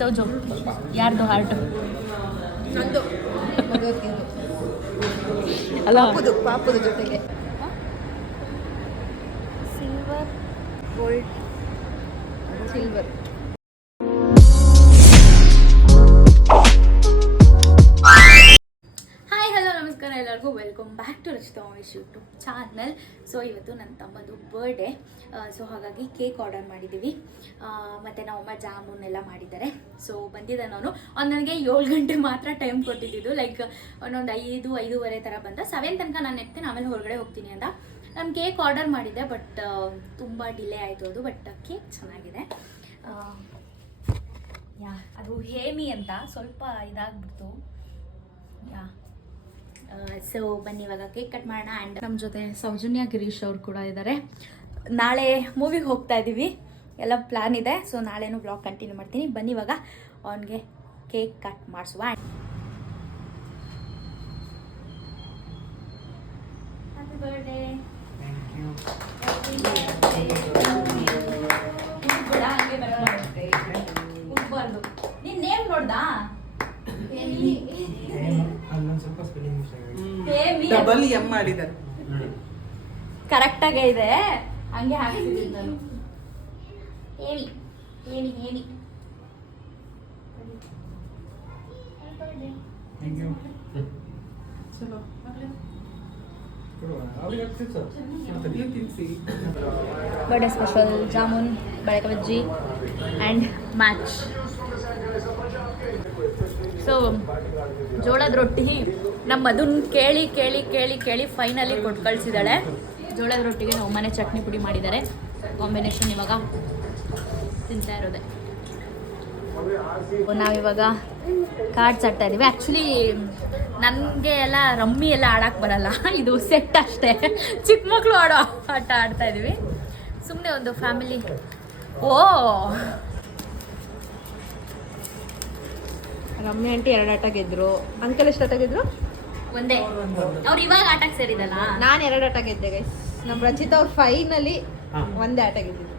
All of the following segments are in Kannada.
ಸೌಜು ಯಾರ್ದು ಹಾರ್ಟು ನಂದು ಅಲ್ಲ ಪಾಪುದ ಜೊತೆಗೆ silver gold silver. Hi hello ನಮಸ್ಕಾರ ಎಲ್ಲರಿಗೂ welcome back to Rachita voice YouTube channel. So ಇವತ್ತು ನನ್ನ ತಮ್ಮದು ಬರ್ಡೇ, ಸೊ ಹಾಗಾಗಿ ಕೇಕ್ ಆರ್ಡರ್ ಮಾಡಿದ್ದೀವಿ. ಮತ್ತು ನಮ್ಮಮ್ಮ ಜಾಮೂನ್ ಎಲ್ಲ ಮಾಡಿದ್ದಾರೆ. ಸೊ ಬಂದಿದ್ದೆ ನಾನು ನನಗೆ 7 ಗಂಟೆ ಮಾತ್ರ ಟೈಮ್ ಕೊಟ್ಟಿದ್ದು, ಲೈಕ್ ಒಂದೊಂದು 5-5:30 ಥರ ಬಂದ. 7 ತನಕ ನಾನು ಇರ್ತೀನಿ, ಆಮೇಲೆ ಹೊರಗಡೆ ಹೋಗ್ತೀನಿ ಅಂತ. ನಾನು ಕೇಕ್ ಆರ್ಡರ್ ಮಾಡಿದ್ದೆ, ಬಟ್ ತುಂಬ ಡಿಲೇ ಆಯಿತು ಅದು. ಬಟ್ ಕೇಕ್ ಚೆನ್ನಾಗಿದೆ. ಅದು ಹೇಮಿ ಅಂತ ಸ್ವಲ್ಪ ಇದಾಗ್ಬಿಡ್ತು. ಸೊ ಬನ್ನಿ ಇವಾಗ ಕೇಕ್ ಕಟ್ ಮಾಡೋಣ. ಆ್ಯಂಡ್ ನಮ್ಮ ಜೊತೆ ಸೌಜನ್ಯ ಗಿರೀಶ್ ಅವ್ರು ಕೂಡ ಇದ್ದಾರೆ. ನಾಳೆ ಮೂವಿಗೆ ಹೋಗ್ತಾ ಇದ್ದೀವಿ, ಎಲ್ಲ ಪ್ಲ್ಯಾನ್ ಇದೆ. ಸೊ ನಾಳೆನೂ ಬ್ಲಾಗ್ ಕಂಟಿನ್ಯೂ ಮಾಡ್ತೀನಿ. ಬನ್ನಿ ಇವಾಗ ಅವನಿಗೆ ಕೇಕ್ ಕಟ್ ಮಾಡಿಸುವ. Happy birthday. ಉಟ್ಬಾರ್ದು. ನೀನ್ ನೇಮ್ ನೋಡ್ದಾ? ಡಬಲ್ ಎಂ ಮಾಡಿದ್ದಾರೆ. ಕರೆಕ್ಟ್ ಆಗೇ ಇದೆ, ಹಂಗೆ ಹಾಕ್ತಿದ್ದೀನಿ ನಾನು. ಹೇಳಿ ಹೇಳಿ ಹೇಳಿ. ಬರ್ಡೇ ಸ್ಪೆಷಲ್ ಜಾಮೂನ್, ಬಳೆಕ ಬಜ್ಜಿ ಆ್ಯಂಡ್ ಮ್ಯಾಚ್. ಸೊ ಜೋಳದ ರೊಟ್ಟಿ ನಮ್ಮ ಅದನ್ನ ಕೇಳಿ ಕೇಳಿ ಕೇಳಿ ಕೇಳಿ ಫೈನಲಿ ಕೊಟ್ಟು ಕಳಿಸಿದ್ದಾಳೆ. ಜೋಳದ ರೊಟ್ಟಿಗೆ ನಾವು ಮನೆ ಚಟ್ನಿ ಪುಡಿ ಮಾಡಿದ್ದಾರೆ. ಕಾಂಬಿನೇಷನ್ ಇವಾಗ ತಿಂತಾ ಇರೋದೆ. ನಾವಿವಾಗ ಕಾರ್ಡ್ಸ್ ಆಡ್ತಾ ಇದ್ದೀವಿ. ಆ್ಯಕ್ಚುಲಿ ನನಗೆ ಎಲ್ಲ ರಮ್ಮಿ ಎಲ್ಲ ಆಡೋಕ್ಕೆ ಬರಲ್ಲ, ಇದು ಸೆಟ್ ಅಷ್ಟೇ. ಚಿಕ್ಕ ಮಕ್ಕಳು ಆಡೋ ಆಟ ಆಡ್ತಾ ಇದ್ದೀವಿ. ಸುಮ್ಮನೆ ಒಂದು ಫ್ಯಾಮಿಲಿ. ಓ ರಮ್ಯ ಆಂಟಿ 2 ಆಟ ಗೆದ್ರು. ಅಂಕಲ್ ಎಷ್ಟು ಆಟ ಗೆದ್ರು? ಒಂದೇ. ಅವ್ರು ಇವಾಗ ಆಟಕ್ಕೆ ಸೇರಿದಲ್ಲ. ನಾನು 2 ಆಟ ಗೆದ್ದೆ ಗೈಸ್. ನಮ್ಮ ರಚಿತಾ ಅವ್ರು ಫೈನಲಿ ಒಂದೇ ಆಟ ಗೆದ್ದಿದ್ದು.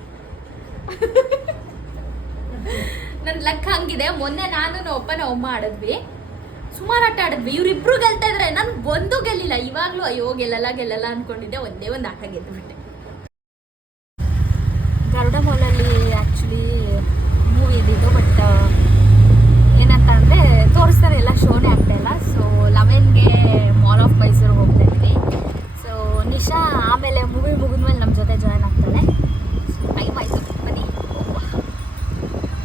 ನನ್ನ ಲೆಕ್ಕ ಹಂಗಿದೆ. ಮೊನ್ನೆ ನಾನು ನಮ್ಮ ಅಮ್ಮ ಆಡಿದ್ವಿ, ಸುಮಾರು ಆಟ ಆಡಿದ್ವಿ. ಇವ್ರಿಬ್ರು ಗೆಲ್ತಾ ಇದ್ರೆ ನಾನು ಒಂದು ಗೆಲ್ಲಿಲ್ಲ. ಇವಾಗ್ಲೂ ಅಯ್ಯೋ ಗೆಲ್ಲಲ್ಲ ಅನ್ಕೊಂಡಿದ್ದೆ. ಒಂದೇ ಒಂದು ಆಟ ಗೆದ್ದುಬಿಟ್ಟೆ. ಗರುಡ ಮಾಲಲ್ಲಿ ಆ್ಯಕ್ಚುಲಿ ಮೂವಿ ಇದ್ದಿದ್ದು, ಬಟ್ ಏನಂತ ಅಂದರೆ ತೋರಿಸ್ತಾರೆ, ಎಲ್ಲ ಶೋನೇ ಆಗ್ತಾ ಇಲ್ಲ. ಸೊ 11ಗೆ ಮಾಲ್ ಆಫ್ ಮೈಸೂರು ಹೋಗ್ತಾ ಇದ್ವಿ. ಸೊ ನಿಶಾ ಆಮೇಲೆ ಮೂವಿ ಮುಗಿದ್ಮೇಲೆ ನಮ್ಮ ಜೊತೆ ಜಾಯ್ನ್ ಆಗ್ತಾಳೆ. ಟೈಮ್ ಆಯಿತು, ಬನ್ನಿ ಹೋಗುವ.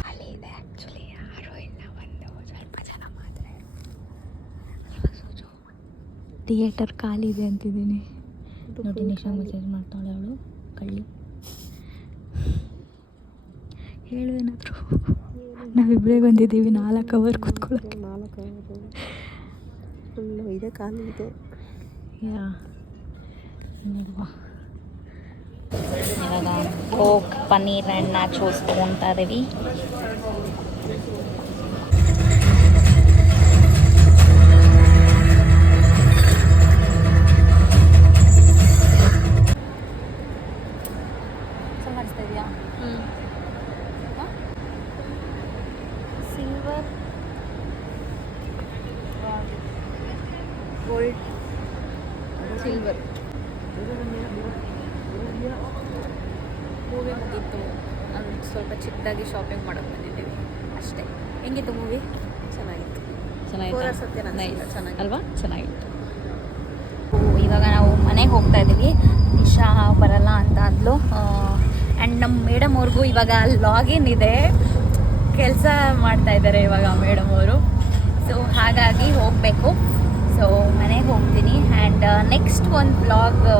ಅಲ್ಲಿ ಇದೆ ಆ್ಯಕ್ಚುಲಿ, ಯಾರೂ ಇಲ್ಲ, ಒಂದು ಸ್ವಲ್ಪ ಜನ ಮಾತ್ರ. ಥಿಯೇಟರ್ ಖಾಲಿ ಇದೆ ಅಂತಿದ್ದೀನಿ. ನೋಡಿ ನಿಶಾ ಮೆಸೇಜ್ ಮಾಡ್ತಾಳೆ ಅವಳು, ಕಳ್ಳಿ. ಹೇಳು ಏನಾದರೂ. ನಾವಿಬ್ಬರೇ ಬಂದಿದ್ದೀವಿ 4 ಅವರ್ ಕೂತ್ಕೊಳ್ಳೋಕ್ಕೆ. 4 ಅವರ್ ಫುಲ್ಲು ಇದೆ, ಖಾಲಿ ಇದೆ. ಇವಾಗ ಕೋಕ್, ಪನ್ನೀರ್ ಆ್ಯಂಡ್ ನ್ಯಾಚೋಸ್ ತೊಗೊಳ್ತಾ ಇದ್ದೀವಿ. ಸಂಭಾಳಿಸ್ತಾ ಇದೆಯಾ? Silver gold silver. ಮೂವಿ ಮುಗೀತು. ಅದು ಸ್ವಲ್ಪ ಚಿಕ್ಕದಾಗಿ ಶಾಪಿಂಗ್ ಮಾಡೋಕ್ಕೆ ಬಂದಿದ್ದೀವಿ ಅಷ್ಟೇ. ಹೆಂಗಿತ್ತು ಮೂವಿ? ಚೆನ್ನಾಗಿತ್ತು. ಚೆನ್ನಾಗಿತ್ತು ಚೆನ್ನಾಗಿ ಅಲ್ವಾ? ಚೆನ್ನಾಗಿತ್ತು. ಇವಾಗ ನಾವು ಮನೆಗೆ ಹೋಗ್ತಾ ಇದ್ದೀವಿ. ನಿಶಾ ಬರಲ್ಲ ಅಂತ ಅಂದ್ಲು. ಆ್ಯಂಡ್ ನಮ್ಮ ಮೇಡಮ್ ಅವ್ರಿಗೂ ಇವಾಗ ಲಾಗಿನ್ ಇದೆ, ಕೆಲಸ ಮಾಡ್ತಾ ಇದ್ದಾರೆ ಇವಾಗ ಮೇಡಮ್ ಅವರು. ಸೊ ಹಾಗಾಗಿ ಹೋಗಬೇಕು. ಸೊ ಮನೆಗೆ ಹೋಗ್ತೀನಿ. ಆ್ಯಂಡ್ ನೆಕ್ಸ್ಟ್ ಒಂದು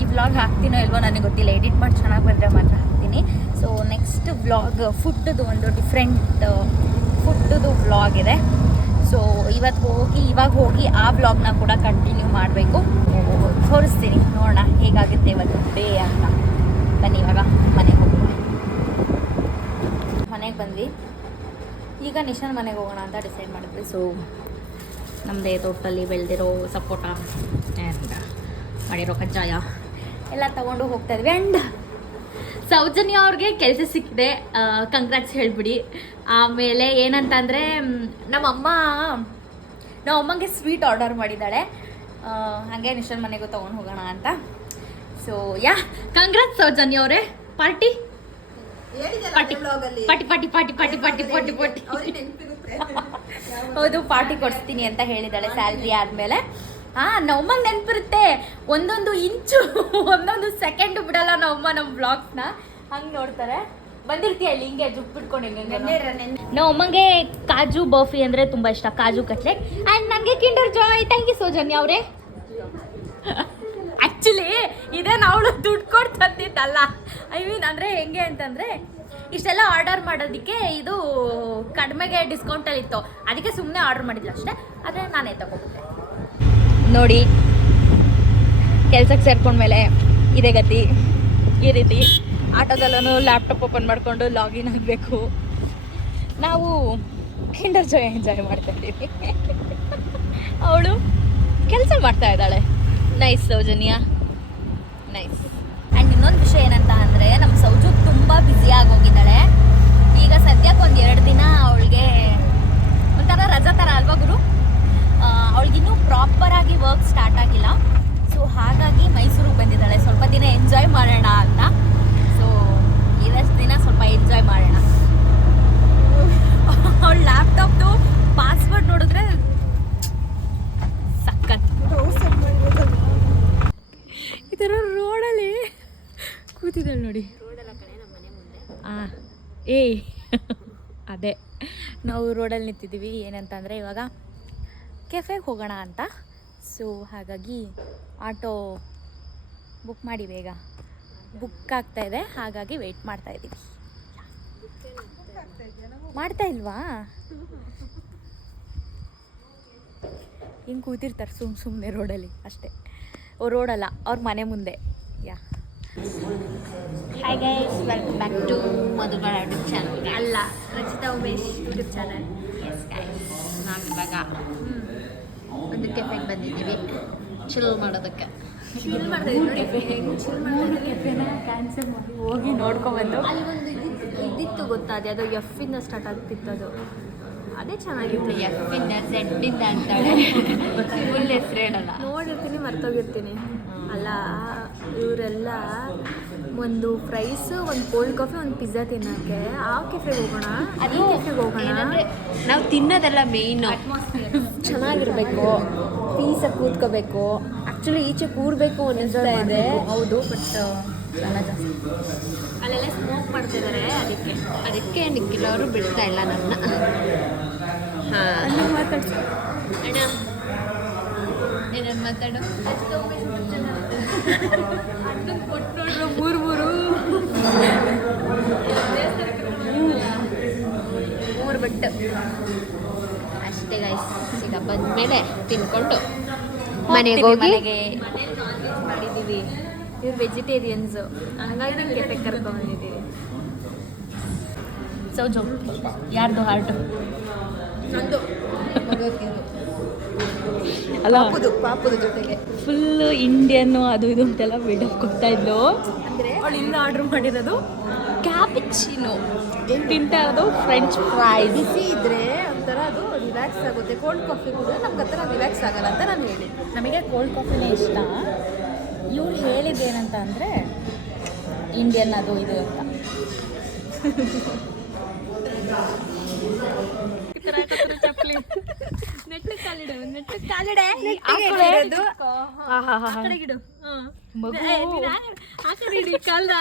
ಈ ವ್ಲಾಗ್ ಹಾಕ್ತೀನೋ ಇಲ್ವೋ ನನಗೆ ಗೊತ್ತಿಲ್ಲ. ಎಡಿಟ್ ಮಾಡಿ ಚೆನ್ನಾಗಿ ಬಂದರೆ ಮಾತ್ರ ಹಾಕ್ತೀನಿ. ಸೊ ನೆಕ್ಸ್ಟ್ ವ್ಲಾಗ್ ಫುಡ್ದು ಒಂದು ಡಿಫ್ರೆಂಟ್ ಫುಡ್ದು ವ್ಲಾಗ್ ಇದೆ. ಸೊ ಇವಾಗ ಹೋಗಿ ಆ ವ್ಲಾಗ್ನ ಕೂಡ ಕಂಟಿನ್ಯೂ ಮಾಡಬೇಕು. ತೋರಿಸ್ತೀನಿ, ನೋಡೋಣ ಹೇಗಾಗುತ್ತೆ ಇವತ್ತು ಡೇ ಅಂತ. ಬನ್ನಿ ಇವಾಗ ಮನೆಗೆ ಹೋಗ್ತೀನಿ. ಮನೆಗೆ ಬಂದ್ವಿ. ಈಗ ನಿಶಾನ್ ಮನೆಗೆ ಹೋಗೋಣ ಅಂತ ಡಿಸೈಡ್ ಮಾಡಿದ್ವಿ. ಸೊ ನಮ್ಮದೇ ತೋಟದಲ್ಲಿ ಬೆಳೆದಿರೋ ಸಪೋಟ ಆ್ಯಂಡ್ ಮಾಡಿರೋ ಕಜ್ಜಾಯ ಎಲ್ಲ ತೊಗೊಂಡು ಹೋಗ್ತಾಯಿದ್ವಿ. ಆ್ಯಂಡ್ ಸೌಜನ್ಯ ಅವ್ರಿಗೆ ಕೆಲಸ ಸಿಕ್ಕಿದೆ, ಕಂಗ್ರಾಟ್ಸ್ ಹೇಳ್ಬಿಡಿ. ಆಮೇಲೆ ಏನಂತಂದರೆ ನಮ್ಮಮ್ಮಗೆ ಸ್ವೀಟ್ ಆರ್ಡರ್ ಮಾಡಿದ್ದಾಳೆ, ಹಾಗೆ ನಿಶನ್ ಮನೆಗೂ ತೊಗೊಂಡು ಹೋಗೋಣ ಅಂತ. ಸೊ ಯಾ, ಕಂಗ್ರಾಟ್ಸ್ ಸೌಜನ್ಯ ಅವರೇ. ಪಾರ್ಟಿ ಹೌದು, ಪಾರ್ಟಿ ಕೊಡಿಸ್ತೀನಿ ಅಂತ ಹೇಳಿದಾಳೆ ಸ್ಯಾಲ್ರಿ ಆದಮೇಲೆ. ನಮ್ಮಮ್ಮಗೆ ನೆನಪಿರುತ್ತೆ, ಒಂದೊಂದು ಇಂಚು ಒಂದೊಂದು ಸೆಕೆಂಡು ಬಿಡಲ್ಲ ನಮ್ಮ ಬ್ಲಾಗ್ಸ್ನ, ಹಂಗೆ ನೋಡ್ತಾರೆ. ಬಂದಿರ್ತೀಯ ಇಲ್ಲಿ ಹಿಂಗೆ ಜುಟ್ಟು ಬಿಟ್ಕೊಂಡು ಹಿಂಗೆ. ನಮ್ಮಮ್ಮಗೆ ಕಾಜು ಬರ್ಫಿ ಅಂದರೆ ತುಂಬ ಇಷ್ಟ, ಕಾಜು ಕಟ್ಲೆಟ್. ಆ್ಯಂಡ್ ನನಗೆ Kinder Joy. Thank you Soujanya ಅವರೇ. ಆ್ಯಕ್ಚುಲಿ ಇದೇ ನಾವು ದುಡ್ಡು ಕೊಟ್ಟು ತಂದಿದ್ದಲ್ಲ. ಐ ಮೀನ್ ಅಂದರೆ ಹೆಂಗೆ ಅಂತಂದರೆ, ಇಷ್ಟೆಲ್ಲ ಆರ್ಡರ್ ಮಾಡೋದಕ್ಕೆ ಇದು ಕಡಿಮೆಗೆ ಡಿಸ್ಕೌಂಟಲ್ಲಿತ್ತು, ಅದಕ್ಕೆ ಸುಮ್ಮನೆ ಆರ್ಡರ್ ಮಾಡಿದ್ಲು ಅಷ್ಟೇ. ಆದರೆ ನಾನೇ ತಗೊಬಿಟ್ಟೆ. ನೋಡಿ, ಕೆಲ್ಸಕ್ಕೆ ಸೇರ್ಕೊಂಡ್ಮೇಲೆ ಇದೇ ಗತಿ. ಈ ರೀತಿ ಆಟೋದಲ್ಲೂ ಲ್ಯಾಪ್ಟಾಪ್ ಓಪನ್ ಮಾಡಿಕೊಂಡು ಲಾಗಿನ್ ಆಗಬೇಕು. ನಾವು ಕಿಂಡರ್ ಜಾಯ್ ಎಂಜಾಯ್ ಮಾಡ್ತಾ ಇದ್ದೀವಿ. ಅವಳು ಕೆಲಸ ಮಾಡ್ತಾ ಇದ್ದಾಳೆ. Nice Soujanya, nice. ಆ್ಯಂಡ್ ಇನ್ನೊಂದು ವಿಷಯ ಏನಂತ ಅಂದರೆ, ನಮ್ಮ ಸೌಜು ತುಂಬ ಬ್ಯುಸಿಯಾಗಿ ಹೋಗಿದ್ದಾಳೆ. ಈಗ ಸದ್ಯಕ್ಕೆ ಒಂದು 2 ದಿನ ಅವಳಿಗೆ ಒಂಥರ ರಜಾ ಥರ ಅಲ್ವಾ ಗುರು. ಅವಳಿಗಿನ್ನೂ ಪ್ರಾಪರಾಗಿ ವರ್ಕ್ ಸ್ಟಾರ್ಟ್ ಆಗಿಲ್ಲ. ಸೊ ಹಾಗಾಗಿ ಮೈಸೂರಿಗೆ ಬಂದಿದ್ದಾಳೆ, ಸ್ವಲ್ಪ ದಿನ ಎಂಜಾಯ್ ಮಾಡೋಣ ಅಂತ. ಸೊ ಇವತ್ತು ದಿನ ಸ್ವಲ್ಪ ಎಂಜಾಯ್ ಮಾಡೋಣ. ಅವಳ ಲ್ಯಾಪ್ಟಾಪ್ದು ಪಾಸ್ವರ್ಡ್ ನೋಡಿದ್ರೆ ಸಖತ್. ಈ ಥರ ರೋಡಲ್ಲಿ ಕೂತಿದ್ದಾಳೆ ನೋಡಿ. ಏಯ್ ಅದೇ ನಾವು ರೋಡಲ್ಲಿ ನಿಂತಿದ್ದೀವಿ. ಏನಂತಂದರೆ ಇವಾಗ ಕೆಫೆಗೆ ಹೋಗೋಣ ಅಂತ. ಸೊ ಹಾಗಾಗಿ ಆಟೋ ಬುಕ್ ಮಾಡಿ ಬೇಗ ಬುಕ್ ಆಗ್ತಾಯಿದೆ, ಹಾಗಾಗಿ ವೆಯ್ಟ್ ಮಾಡ್ತಾಯಿದ್ದೀವಿ. ಮಾಡ್ತಾ ಇಲ್ವಾ? ಹಿಂಗೆ ಕೂತಿರ್ತಾರೆ ಸುಮ್ಮನೆ ರೋಡಲ್ಲಿ ಅಷ್ಟೇ. ರೋಡಲ್ಲ, ಅವ್ರ ಮನೆ ಮುಂದೆ. Yeah, hi guys, welcome back to ಮಧುಗಳ ಯೂಟ್ಯೂಬ್ ಚಾನಲ್. ಅಲ್ಲ, Rachita Umesh YouTube channel. Yes guys, ನಾವಿವಾಗ ಒಂದು ಕೆಫೆಗೆ ಬಂದಿದ್ದೀವಿ ಚಿಲ್ ಮಾಡೋದಕ್ಕೆ. ಕ್ಯಾನ್ಸಲ್ ಮಾಡಿ ಹೋಗಿ ನೋಡ್ಕೊಂಬಂದು ಅಲ್ಲಿ ಒಂದು ಇದಿತ್ತು ಗೊತ್ತಾ, ಅದು ಎಫ್ಫಿಂದ ಸ್ಟಾರ್ಟ್ ಆಗ್ತಿತ್ತು, ಅದು ಅದೇ ಚೆನ್ನಾಗಿತ್ತು. ಎಫ್ಫಿಂದ ಝೆಡ್ಡಿಂದ ಅಂತಾಳೆ, ಫುಲ್ ಹೆಸರು ಹೇಳಲ್ಲ. ನೋಡಿರ್ತೀನಿ, ಮರ್ತೋಗಿರ್ತೀನಿ. ಅಲ್ಲ, ಇವರೆಲ್ಲ ಒಂದು ಫ್ರೈಸ್, ಒಂದು ಕೋಲ್ಡ್ ಕಾಫಿ, ಒಂದು ಪಿಜ್ಜಾ ತಿನ್ನೋಕ್ಕೆ ಆ ಕೆಫೆಗೆ ಹೋಗೋಣ, ಅದೇ ಕೆಫೆಗೆ ಹೋಗೋಣ. ನಾವು ತಿನ್ನೋದೆಲ್ಲ ಮೇಯ್ನ್. ಅಟ್ಮಾಸ್ಫಿಯರ್ ಚೆನ್ನಾಗಿರಬೇಕು, ಪೀಸಾಗಿ ಕೂತ್ಕೋಬೇಕು. ಆ್ಯಕ್ಚುಲಿ ಈಚೆ ಕೂರಬೇಕು ಅನ್ನಿಸ್ತಾ ಇದೆ. ಹೌದು, ಬಟ್ ಜನ ಜಾಸ್ತಿ ಅಲ್ಲೆಲ್ಲ ಸ್ಮೋಕ್ ಮಾಡ್ತಿದ್ದಾರೆ, ಅದಕ್ಕೆ ನಿಕ್ಕಿಲವರು ಬಿಡ್ತಾ ಇಲ್ಲ ನನ್ನ. ಹಾಂ, ಮಾತಾಡ್ಸಿ ಅಣ್ಣ, ಏನಾರು ಮಾತಾಡು. ಅಣ್ಣನ ಕೊಟ್ಟು ನೋಡ್ರು ಮೂರು ಬಟ್ಟು ಅಷ್ಟೇ ಗೈಸ್. ಈಗ ಬಂದಮೇಲೆ ತಿನ್ಕೊಂಡು ಮನೆಗೆ ಹೋಗಿ ಮಾಡಿದ್ದೀವಿ. ಇವ್ರು ವೆಜಿಟೇರಿಯನ್ಸು, ಹಂಗಾಗಿ ಕೆಫೆಗೆ ಕರ್ಕೊಂಡ್ಬಂದಿದ್ದೀವಿ. ಸೌಜು ಯಾರ್ದು ಹಾರ್ಟು? ನಂದು. ಅಲ್ಲ, ಪಾಪುದು ಜೊತೆಗೆ ಫುಲ್ಲು ಇಂಡಿಯನ್ನು ಅದು ಇದು ಅಂತೆಲ್ಲ ಬಿಲ್ಡಪ್ ಕೊಡ್ತಾ ಇದ್ಲು. ಅಂದರೆ ಅವಳು ಇನ್ನು ಆರ್ಡ್ರ್ ಮಾಡಿರೋದು ಕ್ಯಾಪಿಚಿನೋ, ತಿಂತಾ ಇರೋದು ಫ್ರೆಂಚ್ ಫ್ರೈಸ್. ಬಿಸಿ ಇದ್ದರೆ ಒಂಥರ ಅದು ರಿಲ್ಯಾಕ್ಸ್ ಆಗುತ್ತೆ. ಕೋಲ್ಡ್ ಕಾಫಿ ಕೂಡ ನಮ್ಗೆ ಆ ಥರ ರಿಲ್ಯಾಕ್ಸ್ ಆಗಲ್ಲ ಅಂತ ನಾನು ಹೇಳಿ. ನಮಗೆ ಕೋಲ್ಡ್ ಕಾಫಿನೇ ಇಷ್ಟ. ಇವಳು ಹೇಳಿದ್ದೇನಂತ ಅಂದರೆ ಇಂಡಿಯನ್ ಅದು ಇದು ಅಂತ. ಚಪ್ಪಲಿ ನೆಟ್ಟು ಕಾಲಿಡೆ ಗಿಡು ಕಾಲ್ದ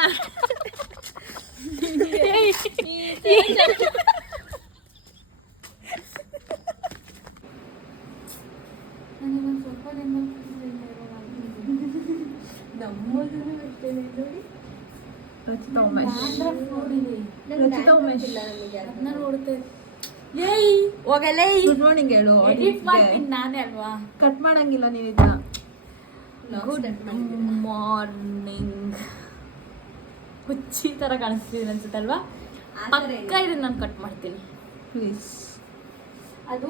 ರಚಿತಾ ಉಮೇಶ್ ನೋಡುತ್ತೆ. ಗುಡ್ ಮಾರ್ನಿಂಗ್ ಹೇಳು. ನಾನೇ ಅಲ್ವಾ, ಕಟ್ ಮಾಡಂಗಿಲ್ಲ ನೀವು ಇದನ್ನ. Good morning. ಹುಚ್ಚಿ ಥರ ಕಾಣಿಸ್ತೀನಿ ಅನ್ಸುತ್ತಲ್ವಾ? ಪಕ್ಕ ಇದನ್ನ ನಾನು ಕಟ್ ಮಾಡ್ತೀನಿ ಪ್ಲೀಸ್. ಅದು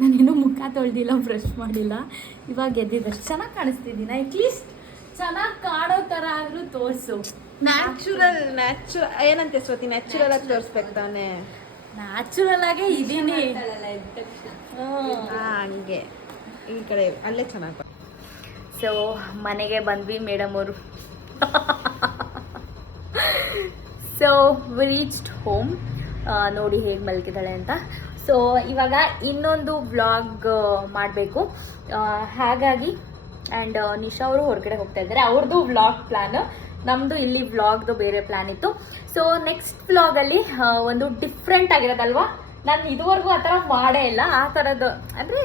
ನಾನೇನು ಮುಖ ತೊಳೆದಿಲ್ಲ, ಬ್ರಷ್ ಮಾಡಿಲ್ಲ, ಇವಾಗ ಎದ್ದಿದ್ದಷ್ಟು ಚೆನ್ನಾಗಿ ಕಾಣಿಸ್ತಿದ್ದೀನಿ. ಅಟ್ಲೀಸ್ಟ್ ಚೆನ್ನಾಗಿ ಕಾಣೋ ತರ ಆದ್ರೂ ತೋರ್ಸು. ನ್ಯಾಚುರಲ್ ಏನಂತೆ ಸ್ವತಿ, ನ್ಯಾಚುರಲ್ ಆಗಿ ತೋರಿಸ್ಬೇಕು ತಾನೇ. ನ್ಯಾಚುರಲ್ ಆಗೇ ಇದೀನಿ. ಹಂಗೆ ಈ ಕಡೆ ಅಲ್ಲೇ ಚೆನ್ನಾಗಿ. ಸೊ ಮನೆಗೆ ಬಂದ್ವಿ ಮೇಡಮ್ ಅವರು. So reached home. ನೋಡಿ ಹೇಗೆ ಮಲಗಿದ್ದಾಳೆ ಅಂತ. ಸೊ ಇವಾಗ ಇನ್ನೊಂದು ವ್ಲಾಗ್ ಮಾಡಬೇಕು, ಹಾಗಾಗಿ ಆ್ಯಂಡ್ ನಿಶಾ ಅವರು ಹೊರಗಡೆ ಹೋಗ್ತಾ ಇದ್ದಾರೆ. ಅವ್ರದ್ದು ವ್ಲಾಗ್ ಪ್ಲ್ಯಾನ್, ನಮ್ಮದು ಇಲ್ಲಿ ವ್ಲಾಗ್ದು ಬೇರೆ ಪ್ಲ್ಯಾನ್ ಇತ್ತು. ಸೊ ನೆಕ್ಸ್ಟ್ ವ್ಲಾಗಲ್ಲಿ ಒಂದು ಡಿಫ್ರೆಂಟ್ ಆಗಿರೋದಲ್ವಾ, ನಾನು ಇದುವರೆಗೂ ಆ ಥರ ಮಾಡೇ ಇಲ್ಲ. ಆ ಥರದ್ದು ಅಂದರೆ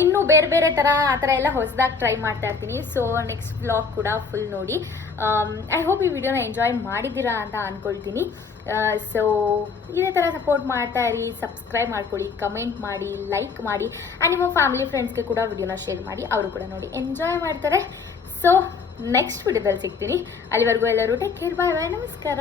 ಇನ್ನೂ ಬೇರೆ ಬೇರೆ ಥರ ಆ ಥರ ಎಲ್ಲ ಹೊಸದಾಗಿ ಟ್ರೈ ಮಾಡ್ತಾ ಇರ್ತೀನಿ. ಸೊ ನೆಕ್ಸ್ಟ್ ವ್ಲಾಗ್ ಕೂಡ ಫುಲ್ ನೋಡಿ. ಐ ಹೋಪ್ ಈ ವಿಡಿಯೋನ ಎಂಜಾಯ್ ಮಾಡಿದ್ದೀರಾ ಅಂತ ಅಂದ್ಕೊಳ್ತೀನಿ. ಸೊ ಇದೇ ಥರ ಸಪೋರ್ಟ್ ಮಾಡ್ತಾ ಇರಿ, ಸಬ್ಸ್ಕ್ರೈಬ್ ಮಾಡ್ಕೊಳ್ಳಿ, ಕಮೆಂಟ್ ಮಾಡಿ, ಲೈಕ್ ಮಾಡಿ, ಆ್ಯಂಡ್ ನಿಮ್ಮ ಫ್ಯಾಮಿಲಿ ಫ್ರೆಂಡ್ಸ್ಗೆ ಕೂಡ ವಿಡಿಯೋನ ಶೇರ್ ಮಾಡಿ, ಅವರು ಕೂಡ ನೋಡಿ ಎಂಜಾಯ್ ಮಾಡ್ತಾರೆ. ಸೊ ನೆಕ್ಸ್ಟ್ ವಿಡಿಯೋದಲ್ಲಿ ಸಿಗ್ತೀನಿ. ಅಲ್ಲಿವರೆಗೂ ಎಲ್ಲರೂ ಟೇಕ್ ಕೇರ್, ಬಾಯ್ ಬಾಯ್, ನಮಸ್ಕಾರ.